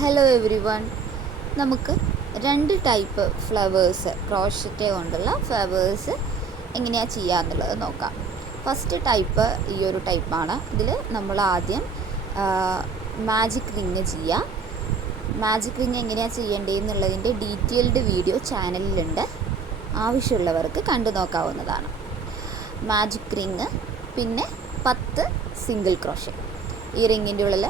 Hello every one. നമുക്ക് രണ്ട് type flowers crochet കൊണ്ടുള്ള ഫ്ലവേഴ്സ് എങ്ങനെയാണ് ചെയ്യാന്നുള്ളത് നോക്കാം. ഫസ്റ്റ് ടൈപ്പ് ഈ ഒരു ടൈപ്പാണ്. ഇതിൽ നമ്മൾ ആദ്യം മാജിക് റിങ് ചെയ്യാം. മാജിക് റിങ് എങ്ങനെയാണ് ചെയ്യേണ്ടതെന്നുള്ളതിൻ്റെ ഡീറ്റെയിൽഡ് വീഡിയോ ചാനലിലുണ്ട്. ആവശ്യമുള്ളവർക്ക് കണ്ടു നോക്കാവുന്നതാണ്. മാജിക് റിങ്, പിന്നെ 10 സിംഗിൾ ക്രോഷേ. ഈ റിങ്ങിൻ്റെ ഉള്ളിൽ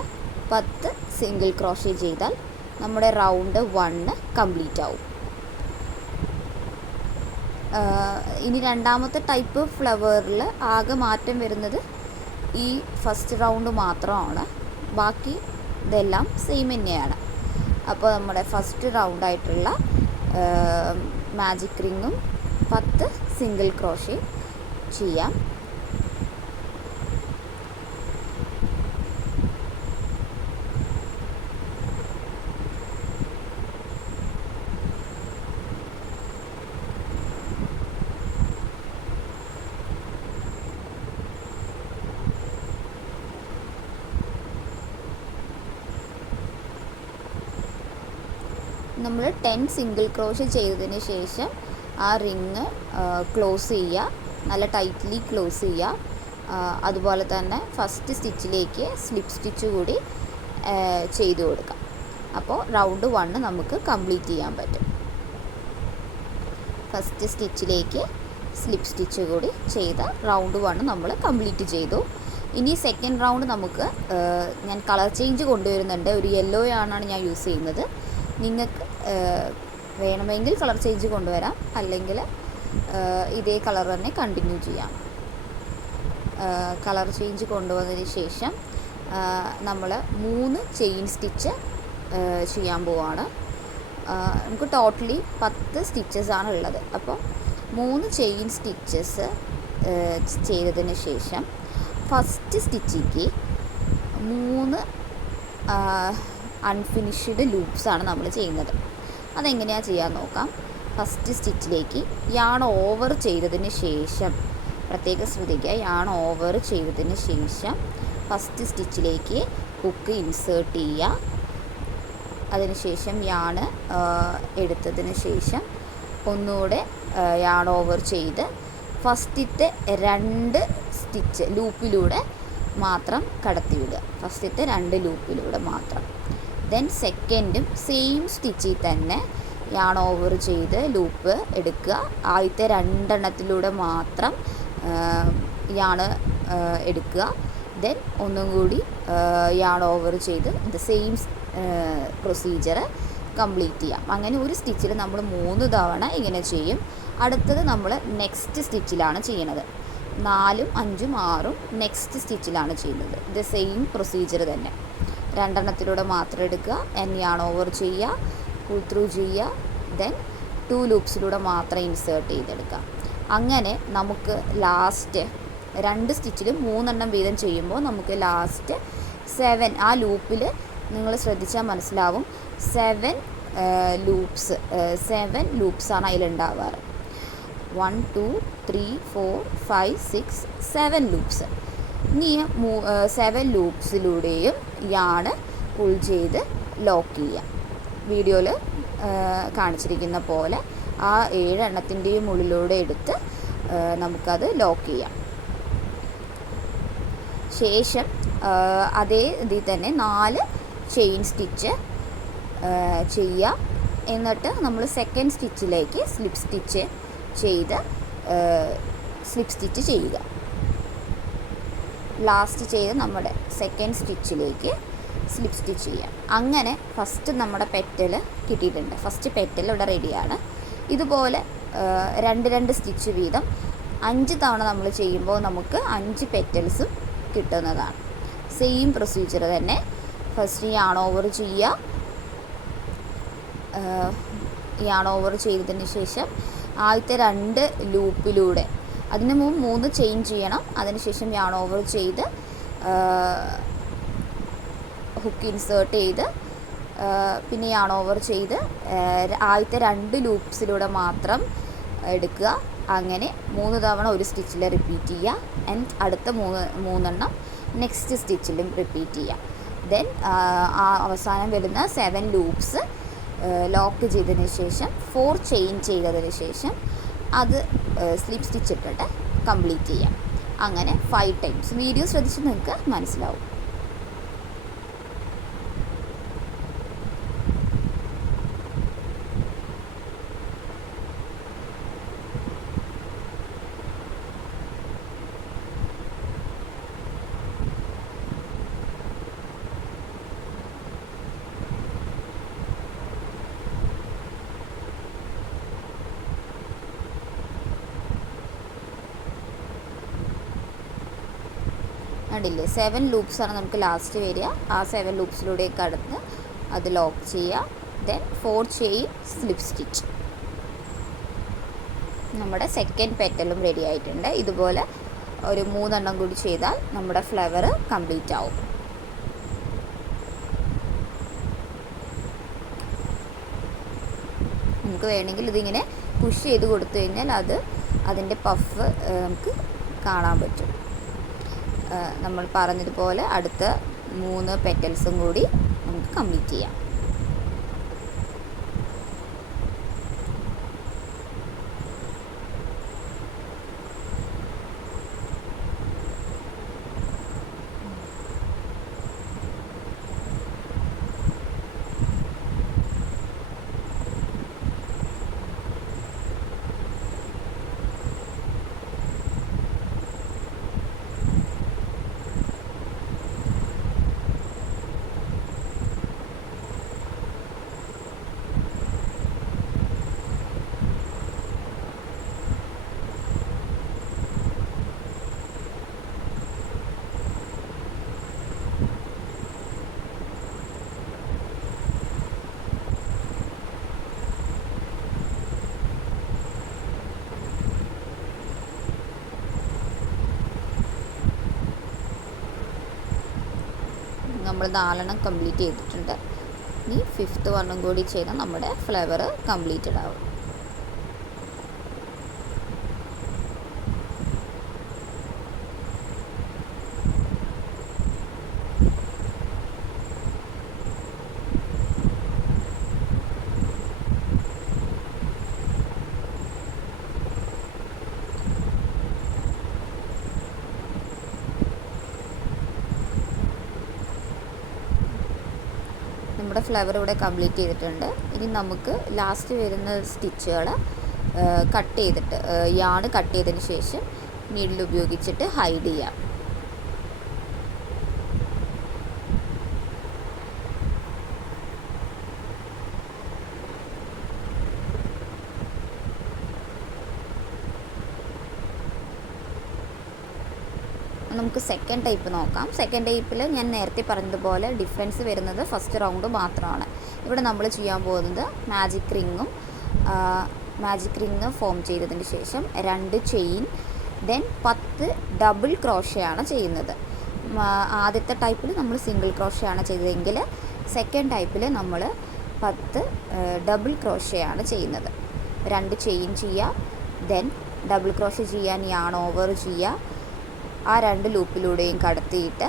10 സിംഗിൾ ക്രോഷേ ചെയ്താൽ നമ്മുടെ റൗണ്ട് 1 കംപ്ലീറ്റ് ആവും. ഇനി രണ്ടാമത്തെ ടൈപ്പ് ഫ്ലവറിൽ ആകെ മാറ്റം വരുന്നത് ഈ ഫസ്റ്റ് റൗണ്ട് മാത്രമാണ്. ബാക്കി ഇതെല്ലാം സെയിം തന്നെയാണ്. അപ്പോൾ നമ്മുടെ ഫസ്റ്റ് റൗണ്ടായിട്ടുള്ള മാജിക് റിങ്ങും 10 സിംഗിൾ ക്രോഷേ ചെയ്യാം. നമ്മൾ 10 സിംഗിൾ ക്രോഷേ ചെയ്തതിന് ശേഷം ആ റിങ് ക്ലോസ് ചെയ്യുക, നല്ല ടൈറ്റ്ലി ക്ലോസ് ചെയ്യുക. അതുപോലെ തന്നെ ഫസ്റ്റ് സ്റ്റിച്ചിലേക്ക് സ്ലിപ്പ് സ്റ്റിച്ച് കൂടി ചെയ്ത് കൊടുക്കാം. അപ്പോൾ റൗണ്ട് 1 നമുക്ക് കംപ്ലീറ്റ് ചെയ്യാൻ പറ്റും. ഫസ്റ്റ് സ്റ്റിച്ചിലേക്ക് സ്ലിപ്പ് സ്റ്റിച്ച് കൂടി ചെയ്ത റൗണ്ട് 1 നമ്മൾ കംപ്ലീറ്റ് ചെയ്തു. ഇനി സെക്കൻഡ് റൗണ്ട് നമുക്ക് ഞാൻ കളർ ചേഞ്ച് കൊണ്ടുവരുന്നുണ്ട്. ഒരു യെല്ലോ ആണ് ഞാൻ യൂസ് ചെയ്യുന്നത്. നിങ്ങൾക്ക് വേണമെങ്കിൽ കളർ ചേഞ്ച് കൊണ്ടുവരാം, അല്ലെങ്കിൽ ഇതേ കളർ തന്നെ കണ്ടിന്യൂ ചെയ്യാം. കളർ ചേഞ്ച് കൊണ്ടുവന്നതിന് ശേഷം നമ്മൾ 3 ചെയിൻ സ്റ്റിച്ച് ചെയ്യാൻ പോവാണ്. നമുക്ക് ടോട്ടലി 10 സ്റ്റിച്ചസാണ് ഉള്ളത്. അപ്പോൾ 3 ചെയിൻ സ്റ്റിച്ചസ് ചെയ്തതിന് ശേഷം ഫസ്റ്റ് സ്റ്റിച്ചിക്ക് 3 അൺഫിനിഷ്ഡ് ലൂപ്സാണ് നമ്മൾ ചെയ്യുന്നത്. അതെങ്ങനെയാണ് ചെയ്യാൻ നോക്കാം. ഫസ്റ്റ് സ്റ്റിച്ചിലേക്ക് യാൺ ഓവർ ചെയ്തതിന് ശേഷം, പ്രത്യേകം ശ്രദ്ധിക്കുക, യാൺ ഓവർ ചെയ്തതിന് ശേഷം ഫസ്റ്റ് സ്റ്റിച്ചിലേക്ക് ഹുക്ക് ഇൻസേർട്ട് ചെയ്യുക. അതിനുശേഷം യാൺ എടുത്തതിന് ശേഷം ഒന്നുകൂടെ യാൺ ഓവർ ചെയ്ത് ഫസ്റ്റത്തെ 2 സ്റ്റിച്ച് ലൂപ്പിലൂടെ മാത്രം കടത്തിവിടുക. ഫസ്റ്റത്തെ 2 ലൂപ്പിലൂടെ മാത്രം. ദെൻ സെക്കൻഡും സെയിം സ്റ്റിച്ചിൽ തന്നെ യാൺ ഓവർ ചെയ്ത് ലൂപ്പ് എടുക്കുക. ആദ്യത്തെ 2 എണ്ണത്തിലൂടെ മാത്രം യാൺ എടുക്കുക. ദെൻ ഒന്നും കൂടി യാൺ ഓവർ ചെയ്ത് ദ സെയിം പ്രൊസീജിയർ കംപ്ലീറ്റ് ചെയ്യാം. അങ്ങനെ ഒരു സ്റ്റിച്ചിൽ നമ്മൾ 3 തവണ ഇങ്ങനെ ചെയ്യും. അടുത്തത് നമ്മൾ നെക്സ്റ്റ് സ്റ്റിച്ചിലാണ് ചെയ്യണത്. 4ഉം 5ഉം 6ഉം നെക്സ്റ്റ് സ്റ്റിച്ചിലാണ് ചെയ്യുന്നത്. ദ സെയിം പ്രൊസീജിയർ തന്നെ. 2 എണ്ണത്തിലൂടെ മാത്രം എടുക്കുക, യാൺ ഓവർ ചെയ്യുക, പുൾ ത്രൂ ചെയ്യുക, ദെൻ 2 ലൂപ്സിലൂടെ മാത്രം ഇൻസേർട്ട് ചെയ്തെടുക്കാം. അങ്ങനെ നമുക്ക് ലാസ്റ്റ് 2 സ്റ്റിച്ചിലും 3 എണ്ണം വീതം ചെയ്യുമ്പോൾ നമുക്ക് ലാസ്റ്റ് 7, ആ ലൂപ്പിൽ നിങ്ങൾ ശ്രദ്ധിച്ചാൽ മനസ്സിലാവും, 7 ലൂപ്സാണ് അതിലുണ്ടാവാറ്. 1 2 3 4 5 6 7 ലൂപ്സ്. ഇനി 7 ലൂപ്സിലൂടെയും യാൺ പുൾ ചെയ്ത് ലോക്ക് ചെയ്യാം. വീഡിയോയിൽ കാണിച്ചിരിക്കുന്ന പോലെ ആ 7 എണ്ണത്തിൻ്റെയും ഉള്ളിലൂടെ എടുത്ത് നമുക്കത് ലോക്ക് ചെയ്യാം. ശേഷം അതേ ഇതിൽ തന്നെ 4 ചെയിൻ സ്റ്റിച്ച് ചെയ്യുക. എന്നിട്ട് നമ്മൾ സെക്കൻഡ് സ്റ്റിച്ചിലേക്ക് സ്ലിപ്പ് സ്റ്റിച്ച് ചെയ്ത് സ്ലിപ്പ് സ്റ്റിച്ച് ചെയ്യുക. ലാസ്റ്റ് ചെയ്ത് നമ്മുടെ സെക്കൻഡ് സ്റ്റിച്ചിലേക്ക് സ്ലിപ്പ് സ്റ്റിച്ച് ചെയ്യാം. അങ്ങനെ ഫസ്റ്റ് നമ്മുടെ പെറ്റൽ കിട്ടിയിട്ടുണ്ട്. ഫസ്റ്റ് പെറ്റൽ ഇവിടെ റെഡിയാണ്. ഇതുപോലെ 2 സ്റ്റിച്ച് വീതം 5 തവണ നമ്മൾ ചെയ്യുമ്പോൾ നമുക്ക് 5 പെറ്റൽസും കിട്ടുന്നതാണ്. സെയിം പ്രൊസീജിയർ തന്നെ. ഫസ്റ്റ് യാൺ ഓവർ ചെയ്യുക. യാൺ ഓവർ ചെയ്തതിന് ശേഷം ആദ്യത്തെ 2 ലൂപ്പിലൂടെ, അതിന് മുമ്പ് 3 ചെയിൻ ചെയ്യണം. അതിനുശേഷം യാൺ ഓവർ ചെയ്ത് ഹുക്ക് ഇൻസേർട്ട് ചെയ്ത് പിന്നെ യാൺ ഓവർ ചെയ്ത് ആദ്യത്തെ 2 ലൂപ്സിലൂടെ മാത്രം എടുക്കുക. അങ്ങനെ 3 തവണ ഒരു സ്റ്റിച്ചിൽ റിപ്പീറ്റ് ചെയ്യുക. ആൻഡ് അടുത്ത 3 എണ്ണം നെക്സ്റ്റ് സ്റ്റിച്ചിലും റിപ്പീറ്റ് ചെയ്യുക. ദെൻ ആ അവസാനം വരുന്ന 7 ലൂപ്സ് ലോക്ക് ചെയ്തതിന് ശേഷം 4 ചെയിൻ ചെയ്തതിന് ശേഷം അത് സ്ലിപ്പ് സ്റ്റിച്ച് ഇട്ടിട്ട് കംപ്ലീറ്റ് ചെയ്യാം. അങ്ങനെ 5 ടൈംസ്. വീഡിയോ ശ്രദ്ധിച്ച് നിങ്ങൾക്ക് മനസ്സിലാവും. കണ്ടില്ലേ, 7 ലൂപ്സാണ് നമുക്ക് ലാസ്റ്റ് വരിക. ആ 7 ലൂപ്സിലൂടെ കടന്ന് അത് ലോക്ക് ചെയ്യുക. Then 4 chain slip stitch. നമ്മുടെ സെക്കൻഡ് പെറ്റലും റെഡി ആയിട്ടുണ്ട്. ഇതുപോലെ ഒരു 3 എണ്ണം കൂടി ചെയ്താൽ നമ്മുടെ ഫ്ലവർ കംപ്ലീറ്റ് ആവും. നമുക്ക് വേണമെങ്കിൽ ഇതിങ്ങനെ പുഷ് ചെയ്ത് കൊടുത്തു കഴിഞ്ഞാൽ അതിൻ്റെ പഫ് നമുക്ക് കാണാൻ പറ്റും. നമ്മൾ പറഞ്ഞതുപോലെ അടുത്ത 3 പെറ്റൽസും കൂടി നമുക്ക് കംപ്ലീറ്റ് ചെയ്യാം. നമ്മൾ 4 എണ്ണം കംപ്ലീറ്റ് ചെയ്തിട്ടുണ്ട്. ഇനി 5th വണ്ണും കൂടി ചെയ്താൽ നമ്മുടെ ഫ്ലവർ കംപ്ലീറ്റഡ് ആവും. നമ്മുടെ ഫ്ലവർ ഇവിടെ കംപ്ലീറ്റ് ചെയ്തിട്ടുണ്ട്. ഇനി നമുക്ക് ലാസ്റ്റ് വരുന്ന സ്റ്റിച്ചുകൾ കട്ട് ചെയ്തിട്ട് യാൺ കട്ട് ചെയ്തതിന് ശേഷം നീഡിൽ ഉപയോഗിച്ചിട്ട് ഹൈഡ് ചെയ്യാം. നമുക്ക് സെക്കൻഡ് ടൈപ്പ് നോക്കാം. സെക്കൻഡ് ടൈപ്പിൽ ഞാൻ നേരത്തെ പറഞ്ഞതുപോലെ ഡിഫറൻസ് വരുന്നത് ഫസ്റ്റ് റൗണ്ട് മാത്രമാണ്. ഇവിടെ നമ്മൾ ചെയ്യാൻ പോകുന്നത് മാജിക് റിങ് ഫോം ചെയ്തതിന് ശേഷം 2 ചെയിൻ ദെൻ 10 ഡബിൾ ക്രോഷയാണ് ചെയ്യുന്നത്. ആദ്യത്തെ ടൈപ്പിൽ നമ്മൾ സിംഗിൾ ക്രോഷയാണ് ചെയ്തതെങ്കിൽ സെക്കൻഡ് ടൈപ്പിൽ നമ്മൾ 10 ഡബിൾ ക്രോഷയാണ് ചെയ്യുന്നത്. 2 ചെയിൻ ചെയ്യുക, ദെൻ ഡബിൾ ക്രോഷ ചെയ്യാൻ യാൺ ഓവർ ചെയ്യുക. ആ 2 ലൂപ്പിലൂടെയും കടത്തിയിട്ട്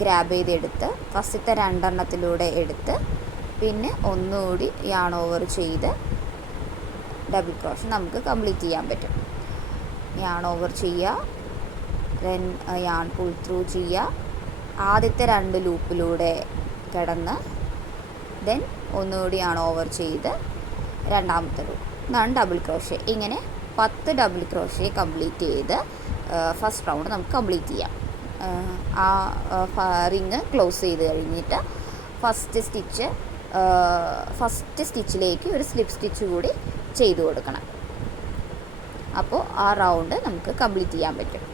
ഗ്രാബ് ചെയ്തെടുത്ത് ഫസ്റ്റത്തെ 2 എണ്ണത്തിലൂടെ എടുത്ത് പിന്നെ ഒന്നുകൂടി യാൺ ഓവർ ചെയ്ത് ഡബിൾ ക്രോഷ നമുക്ക് കംപ്ലീറ്റ് ചെയ്യാൻ പറ്റും. യാൺ ഓവർ ചെയ്യുക, ദെൻ യാൺ പുൾ ത്രൂ ചെയ്യുക, ആദ്യത്തെ 2 ലൂപ്പിലൂടെ കിടന്ന് ദെൻ ഒന്നുകൂടി യാൺ ഓവർ ചെയ്ത് രണ്ടാമത്തെ ലൂപ്പ്, ഇതാണ് ഡബിൾ ക്രോഷ. ഇങ്ങനെ 10 ഡബിൾ ക്രോഷ കംപ്ലീറ്റ് ചെയ്ത് ഫസ്റ്റ് റൗണ്ട് നമുക്ക് കംപ്ലീറ്റ് ചെയ്യാം. ആ റിങ് ക്ലോസ് ചെയ്ത് കഴിഞ്ഞിട്ട് ഫസ്റ്റ് സ്റ്റിച്ചിലേക്ക് ഒരു സ്ലിപ്പ് സ്റ്റിച്ച് കൂടി ചെയ്ത് കൊടുക്കണം. അപ്പോൾ ആ റൗണ്ട് നമുക്ക് കംപ്ലീറ്റ് ചെയ്യാൻ പറ്റും.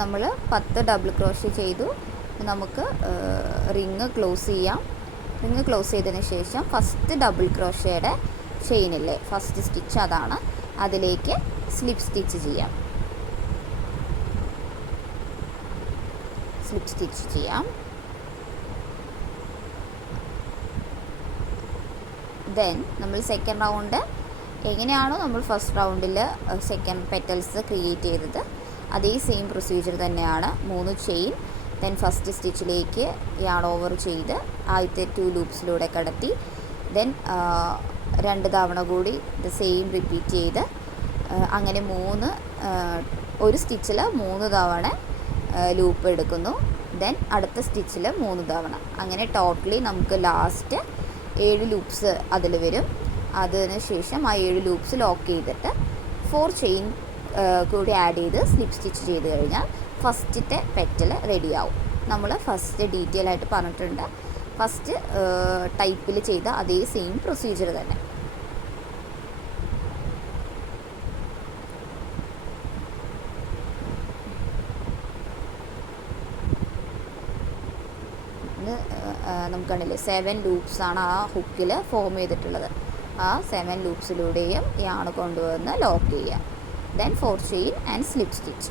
നമ്മൾ 10 ഡബിൾ ക്രോഷ്യ ചെയ്തു. നമുക്ക് റിങ് ക്ലോസ് ചെയ്യാം. റിങ് ക്ലോസ് ചെയ്തതിന് ശേഷം ഫസ്റ്റ് ഡബിൾ ക്രോഷ്യയുടെ ചെയിനില്ലേ, ഫസ്റ്റ് സ്റ്റിച്ച് അതാണ്, അതിലേക്ക് സ്ലിപ്പ് സ്റ്റിച്ച് ചെയ്യാം. സ്ലിപ്പ് സ്റ്റിച്ച് ചെയ്യാം. ദെൻ നമ്മൾ സെക്കൻഡ് റൗണ്ട് എങ്ങനെയാണോ നമ്മൾ ഫസ്റ്റ് റൗണ്ടിൽ സെക്കൻഡ് പെറ്റൽസ് ക്രിയേറ്റ് ചെയ്തത്, അതേ സെയിം പ്രൊസീജിയർ തന്നെയാണ്. 3 ചെയിൻ, ദെൻ ഫസ്റ്റ് സ്റ്റിച്ചിലേക്ക് യാൺ ഓവർ ചെയ്ത് ആദ്യത്തെ 2 ലൂപ്സിലൂടെ കടത്തി, ദെൻ 2 തവണ കൂടി ഇത് സെയിം റിപ്പീറ്റ് ചെയ്ത് അങ്ങനെ ഒരു സ്റ്റിച്ചിൽ 3 തവണ ലൂപ്പ് എടുക്കുന്നു. ദെൻ അടുത്ത സ്റ്റിച്ചിൽ 3 തവണ. അങ്ങനെ ടോട്ടലി നമുക്ക് ലാസ്റ്റ് 7 ലൂപ്സ് അതിൽ വരും. അതിന് ശേഷം ആ 7 ലൂപ്സ് ലോക്ക് ചെയ്തിട്ട് 4 ചെയിൻ കൂടി ആഡ് ചെയ്ത് സ്ലിപ്പ് സ്റ്റിച്ച് ചെയ്ത് കഴിഞ്ഞാൽ ഫസ്റ്റത്തെ പെറ്റൽ റെഡിയാവും. നമ്മൾ ഫസ്റ്റ് ഡീറ്റെയിൽ ആയിട്ട് പറഞ്ഞിട്ടുണ്ട്. ഫസ്റ്റ് ടൈപ്പിൽ ചെയ്ത അതേ സെയിം പ്രൊസീജിയർ തന്നെ. നമുക്ക് കണ്ടില്ലേ 7 ലൂപ്സാണ് ആ ഹുക്കിൽ ഫോം ചെയ്തിട്ടുള്ളത്. ആ 7 ലൂപ്സിലൂടെയും യാണ് കൊണ്ടുവന്ന് ലോക്ക് ചെയ്യുക. Then 4 chain and slip stitch.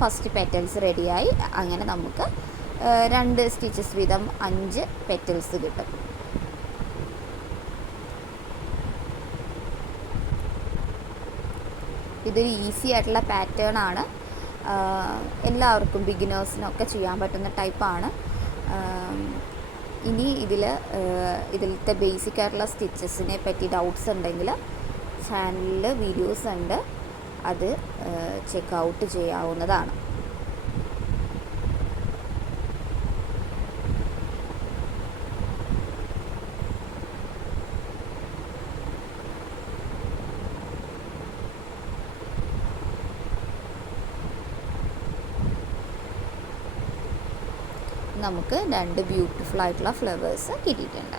First petals റെഡിയായി. അങ്ങനെ നമുക്ക് 2 സ്റ്റിച്ചസ് വീതം 5 പെറ്റൽസ് കിട്ടും. ഇതൊരു ഈസി ആയിട്ടുള്ള പാറ്റേൺ ആണ്. എല്ലാവർക്കും ബിഗിനേഴ്സിനൊക്കെ ചെയ്യാൻ പറ്റുന്ന ടൈപ്പാണ്. ഇനി ഇതിലത്തെ ബേസിക് ആയിട്ടുള്ള സ്റ്റിച്ചസിനെ പറ്റി ഡൗട്ട്സ് ഉണ്ടെങ്കിൽ ചാനലിൽ വീഡിയോസ് ഉണ്ട്, അത് ചെക്ക് ചെയ്യാവുന്നതാണ്. നമുക്ക് 2 ബ്യൂട്ടിഫുൾ ആയിട്ടുള്ള ഫ്ലവേഴ്സ് കിട്ടിയിട്ടുണ്ട്.